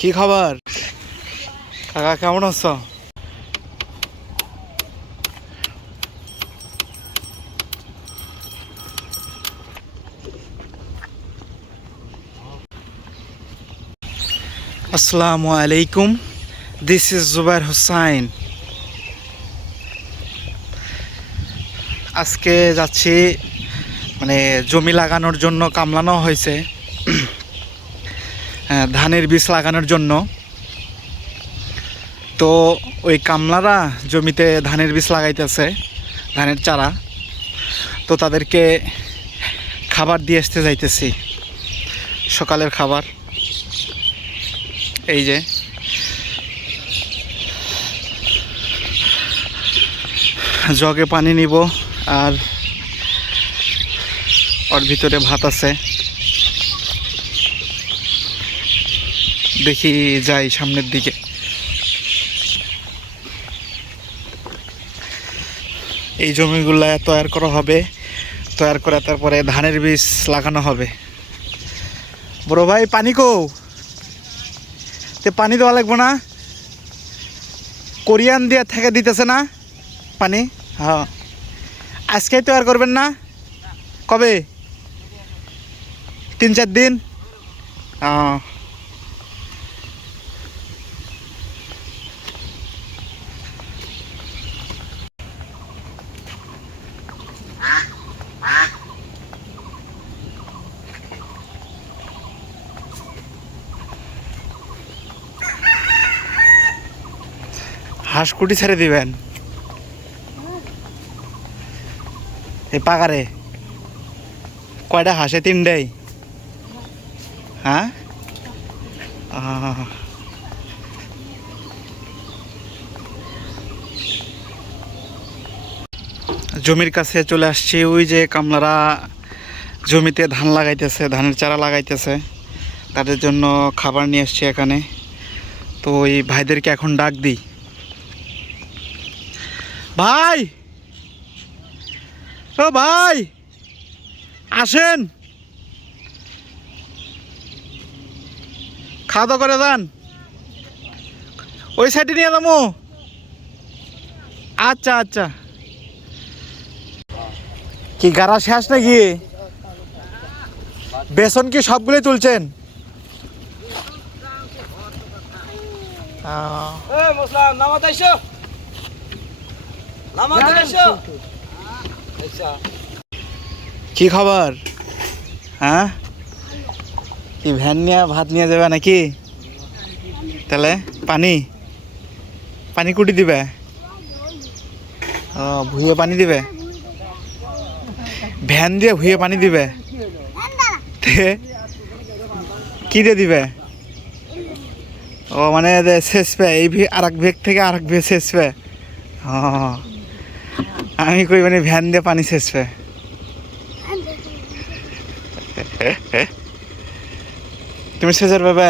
কি খবর? কাকা কেমন আছো? আসসালামু আলাইকুম। দিস ইজ জুবাইর হুসাইন আজকে যাচ্ছি মানে জমি লাগানোর জন্য কামলানো হয়েছে। হ্যাঁ, ধানের বীজ লাগানোর জন্য। তো ওই কামলারা জমিতে ধানের বীজ লাগাইতেছে, ধানের চারা। তো তাদেরকে খাবার দিয়ে আসতে যাইতেছি। সকালের খাবার। এই যে। জগে পানি নিব আর ওর ভিতরে ভাত আছে। দেখি যাই সামনের দিকে। এই জমিগুলা তৈরি করা হবে। তৈরি করে তারপরে ধানের বীজ লাগানো হবে। বড় ভাই, পানি কো? তে পানি দেওয়া লাগবো না? কোরিয়ান দিয়ে থেকে দিতেছে না পানি? হ্যাঁ। আজকেই তৈরি করবেন না? কবে? তিন চার দিন? হ্যাঁ। হাঁস কুটি ছেড়ে দিবেন? এই পাকারে কয়টা হাঁসে? তিনটাই? হ্যাঁ? জমির কাছে চলে আসছি। ওই যে কামলারা জমিতে ধান লাগাইতেছে, ধানের চারা লাগাইতেছে। তাদের জন্য খাবার নিয়ে আসছি এখানে। তো ওই ভাইদেরকে এখন ডাক দিই। ভাই। ও ভাই, আসেন। খাওয়া করে যান। ওই সাইডে নিয়ে যাব। আচ্ছা আচ্ছা। কি গাড়া শেষ নাকি? বেসন কি সবগুলোই তুলছেন? কি খবর? হ্যাঁ? কি ভ্যান নিয়ে ভাত নিয়ে যাবে নাকি? তাহলে পানি? পানি কুটি দিবে? ও ভুয়ে পানি দিবে? ভ্যান দিয়ে ভুয়ে পানি দিবে? তে কি দিয়ে দিবে? ও মানে যে শেষ পে এই আর এক ভেগ থেকে আর এক ভেগ শেষ পে ও আমি কই মানে ভ্যান দিয়ে পানি পে তুমি সেজার বাবা?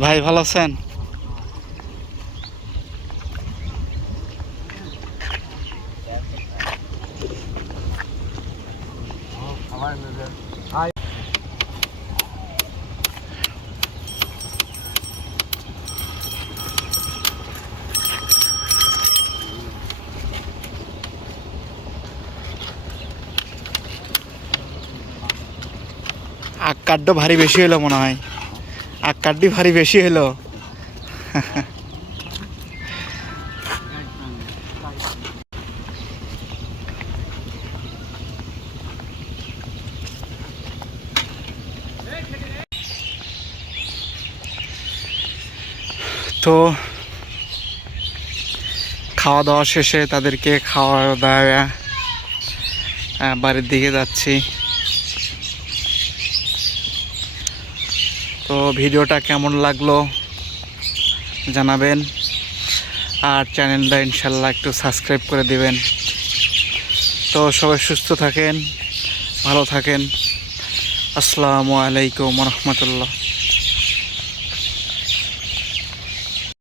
ভাই ভালো আছেন? আগ কাঠটা ভারী বেশি হলো মনে হয়। কাঠটি ভারী বেশি হলো। তো খাওয়া দাওয়া শেষে তাদেরকে খাওয়া দাওয়া বাড়ির দিকে যাচ্ছি। তো ভিডিওটা কেমন লাগল জানাবেন। আর চ্যানেলটা ইনশাল্লাহ একটু সাবস্ক্রাইব করে দিবেন। তো সবাই সুস্থ থাকেন, ভালো থাকেন। আসসালামু আলাইকুম রহমতুল্লাহ।